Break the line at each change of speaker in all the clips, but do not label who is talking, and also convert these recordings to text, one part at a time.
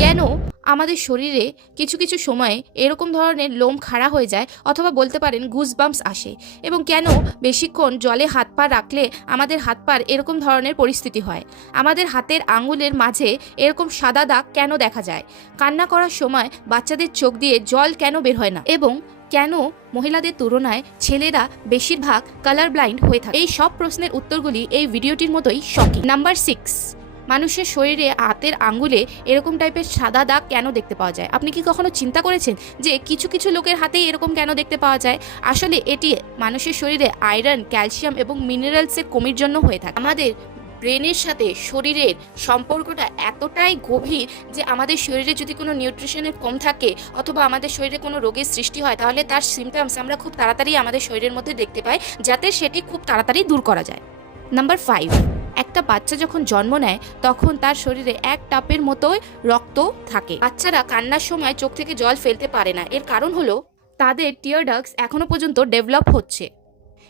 কেন আমাদের শরীরে কিছু কিছু সময়ে এরকম ধরনের লোম খাড়া হয়ে যায় অথবা বলতে পারেন গুজবাম্পস আসে? এবং কেন বেশিক্ষণ জলে হাত পা রাখলে আমাদের হাত পার এরকম ধরনের পরিস্থিতি হয়? আমাদের হাতের আঙুলের মাঝে এরকম সাদা দাগ কেন দেখা যায়? কান্না করার সময় বাচ্চাদের চোখ দিয়ে জল কেন বের হয় না? এবং কেন মহিলাদের তুলনায় ছেলেরা বেশিরভাগ কালার ব্লাইন্ড হয়ে থাকে? এই সব প্রশ্নের উত্তরগুলি এই ভিডিওটির মতোই শকিং। নাম্বার সিক্স মানুষের শরীরে হাতের আঙ্গুলে এরকম টাইপের সাদা দাগ কেন দেখতে পাওয়া যায়? আপনি কি কখনো চিন্তা করেছেন যে কিছু কিছু লোকের হাতেই এরকম কেন দেখতে পাওয়া যায়? আসলে এটি মানুষের শরীরে আয়রন ক্যালসিয়াম এবং মিনারেলসের কমির জন্য হয়ে থাকে। আমাদের ব্রেনের সাথে শরীরের সম্পর্কটা এতটাই গভীর যে আমাদের শরীরে যদি কোনো নিউট্রিশনের কম থাকে অথবা আমাদের শরীরে কোনো রোগের সৃষ্টি হয়, তাহলে তার সিমটমস আমরা খুব তাড়াতাড়ি আমাদের শরীরের মধ্যে দেখতে পাই, যাতে সেটি খুব তাড়াতাড়ি দূর করা যায়। নাম্বার ফাইভ একটা বাচ্চা যখন জন্ম নেয়, তখন তার শরীরে এক টাপের মতোই রক্ত থাকে। বাচ্চারা কান্নার সময় চোখ থেকে জল ফেলতে পারে না। এর কারণ হলো, তাদের টিয়ার ডাক্স এখনও পর্যন্ত ডেভেলপ হচ্ছে।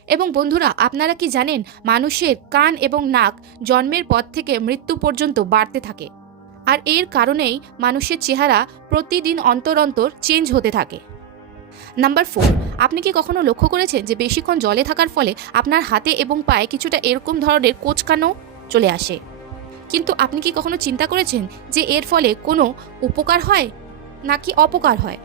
এবং বন্ধুরা, আপনারা কি জানেন, মানুষের কান এবং নাক জন্মের পর থেকে মৃত্যু পর্যন্ত বাড়তে থাকে। আর এর কারণেই মানুষের চেহারা প্রতিদিন অন্তর অন্তর চেঞ্জ হতে থাকে। নাম্বার ফোর আপনি কি কখনো লক্ষ্য করেছেন যে বেশিক্ষণ জলে থাকার ফলে আপনার হাতে এবং পায়ে কিছুটা এরকম ধরনের কোচকানো চলে আসে। কিন্তু আপনি কি কখনো চিন্তা করেছেন যে এর ফলে কোনো উপকার হয় নাকি অপকার হয়?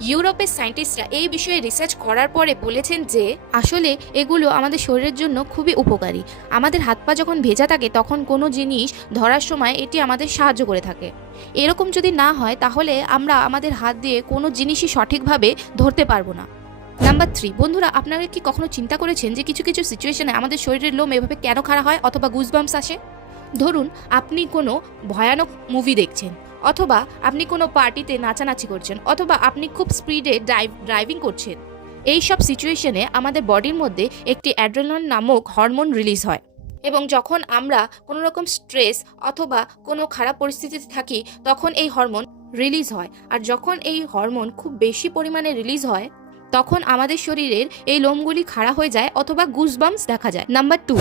ইউরোপের সায়েন্টিস্টরা এই বিষয়ে রিসার্চ করার পরে বলেছেন যে আসলে এগুলো আমাদের শরীরের জন্য খুবই উপকারী। আমাদের হাত পা যখন ভেজা থাকে, তখন কোনো জিনিস ধরার সময় এটি আমাদের সাহায্য করে থাকে। এরকম যদি না হয়, তাহলে আমরা আমাদের হাত দিয়ে কোনো জিনিসই সঠিকভাবে ধরতে পারব না। নাম্বার থ্রি বন্ধুরা, আপনারা কি কখনো চিন্তা করেছেন যে কিছু কিছু সিচুয়েশনে আমাদের শরীরের লোম এভাবে কেন খাড়া হয় অথবা গুজবাম্পস আসে? ধরুন, আপনি কোনো ভয়ানক মুভি দেখছেন, অথবা আপনি কোনো পার্টিতে নাচানাচি করছেন, অথবা আপনি খুব স্পিডে ড্রাইভ ড্রাইভিং করছেন। এই সব সিচুয়েশনে আমাদের বডির মধ্যে একটি অ্যাড্রেনাল নামক হরমোন রিলিজ হয় এবং যখন আমরা কোনো রকম স্ট্রেস অথবা কোনো খারাপ পরিস্থিতিতে থাকি, তখন এই হরমোন রিলিজ হয়। আর যখন এই হরমোন খুব বেশি পরিমাণে রিলিজ হয় তখন আমাদের শরীরের এই লোমগুলি খাড়া হয়ে যায় অথবা গুজবাম্পস দেখা যায়। নাম্বার টু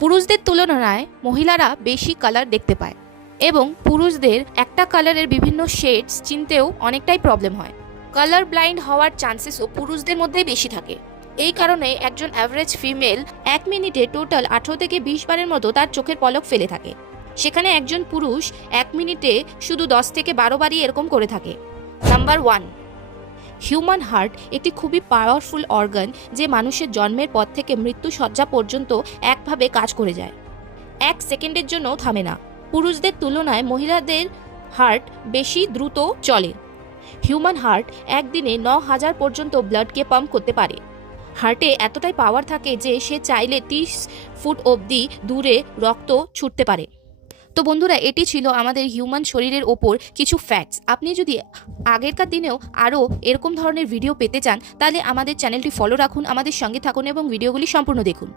পুরুষদের তুলনায় মহিলারা বেশি কালার দেখতে পায় এবং পুরুষদের একটা কালারের বিভিন্ন শেডস চিনতেও অনেকটাই প্রবলেম হয়। কালার ব্লাইন্ড হওয়ার চান্সেসও পুরুষদের মধ্যেই বেশি থাকে। এই কারণে একজন অ্যাভারেজ ফিমেল এক মিনিটে টোটাল আঠেরো থেকে বিশ বারের মতো তার চোখের পলক ফেলে থাকে। সেখানে একজন পুরুষ এক মিনিটে শুধু দশ থেকে বারো বারই এরকম করে থাকে। নাম্বার ওয়ান হিউম্যান হার্ট একটি খুবই পাওয়ারফুল অর্গান যে মানুষের জন্মের পর থেকে মৃত্যু সজ্জা পর্যন্ত একভাবে কাজ করে যায়। এক সেকেন্ডের জন্য থামে না। পুরুষদের তুলনায় মহিলাদের হার্ট বেশি দ্রুত চলে। হিউম্যান হার্ট একদিনে ন হাজার পর্যন্ত ব্লাডকে পাম্প করতে পারে। হার্টে এতটাই পাওয়ার থাকে যে সে চাইলে তিরিশ ফুট অবধি দূরে রক্ত ছুটতে পারে। তো বন্ধুরা, এটি ছিল আমাদের হিউম্যান শরীরের ওপর কিছু ফ্যাক্টস আপনি যদি আগেরকার দিনেও আরও এরকম ধরনের ভিডিও পেতে চান, তাহলে আমাদের চ্যানেলটি ফলো রাখুন, আমাদের সঙ্গে থাকুন এবং ভিডিওগুলি সম্পূর্ণ দেখুন।